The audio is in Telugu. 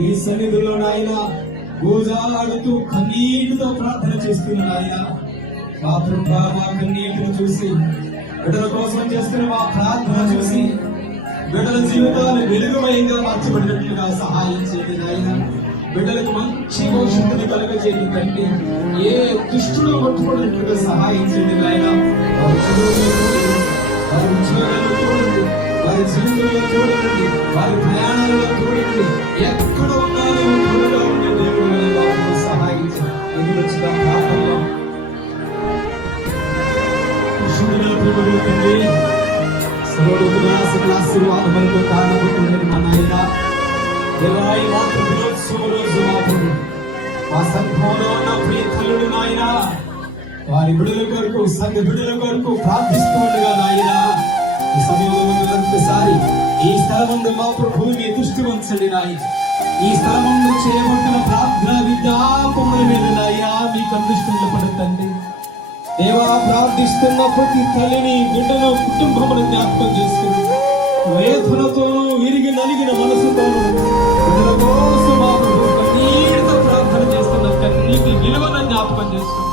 ఈ సన్నిధిలో నాయన గోజాడుతూ కన్నీటితో ప్రార్థన చేస్తున్న ఆయన మా ప్రభా మా కన్నీటిని చూసి బిడ్డల కోసం చేస్తున్న మా ప్రార్థన చూసి బిడ్డల జీవితాలు వెలుగుమయంగా మార్చబడినట్లుగా సహాయం చేయండి ఆయన బిడ్డలకు మంచి భవిష్యత్తుని కలుగజేయండి తండ్రి. ఏ దుష్టుడు పట్టుకున్నట్లుగా సహాయం చేయండి ఆయన వారి జీవితంలో చూడండి వారి ప్రయాణంలో చూడండి. ఎక్కడ ఉన్నారో తోడుగా ఉండే దేవుడు వారికి సహాయం ఎదురొచ్చిన ప్రార్థనలో కృష్ణుడిలో ఆశీర్వాదములతో కారణమవుతుందని మా నాయన. ఇరవై మాత్రం దినోత్సవ రోజు మా మా సంఘంలో ఉన్న ప్రియ తల్లుడు నాయన వారి బిడుల కొరకు సంఘ బిడుల కొరకు ప్రార్థిస్తుండగా నాయన. ఈ సమయంలో మనం ఒక్కసారి ఈ స్థలముందు మా ప్రభువుని దృష్టి ఉంచండి నాయన. ఈ స్థలముందు చేయబడిన ప్రార్థన విజ్ఞాపముల మీద నాయనా మీకు అనుష్ఠించబడి తండ్రి దేవా ప్రార్థిస్తున్న ప్రతి తల్లిని బిడ్డను కుటుంబమును జ్ఞాపకం చేసుకుని వేదనతోనూ విరిగి నలిగిన మనసుతోనూ ప్రార్థన చేస్తున్న కన్నీటి విలువను జ్ఞాపకం చేసుకుని